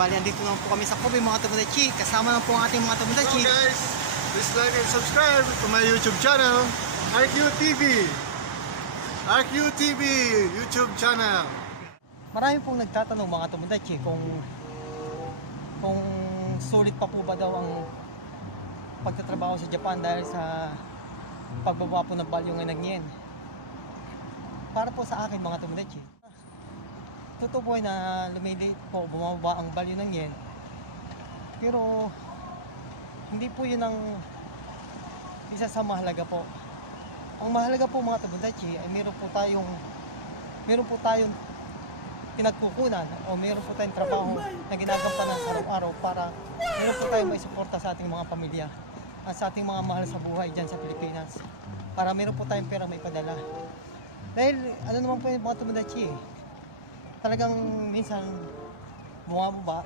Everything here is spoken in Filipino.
Bali, andito naman po kami sa Kobe mga Tomodachi. Kasama naman po ang ating mga Tomodachi. Hello guys, please like and subscribe to my YouTube channel, RQTV. RQTV YouTube channel. Marami pong nagtatanong mga Tomodachi kung sulit pa po ba daw ang pagtatrabaho sa Japan dahil sa pagbaba po ng balyo ng yen. Para po sa akin mga Tomodachi, totoo po na lumiliit po, bumababa ang value ng yen. Pero hindi po yun ang isa sa mahalaga po. Ang mahalaga po mga Tomodachi ay meron po tayong pinagkukunan o meron po tayong trabaho na ginagampanan sa araw-araw para meron po tayong maisuporta sa ating mga pamilya at sa ating mga mahal sa buhay dyan sa Pilipinas. Para meron po tayong pera maipadala. Dahil ano naman po yung mga Tomodachi talagang minsan bumababa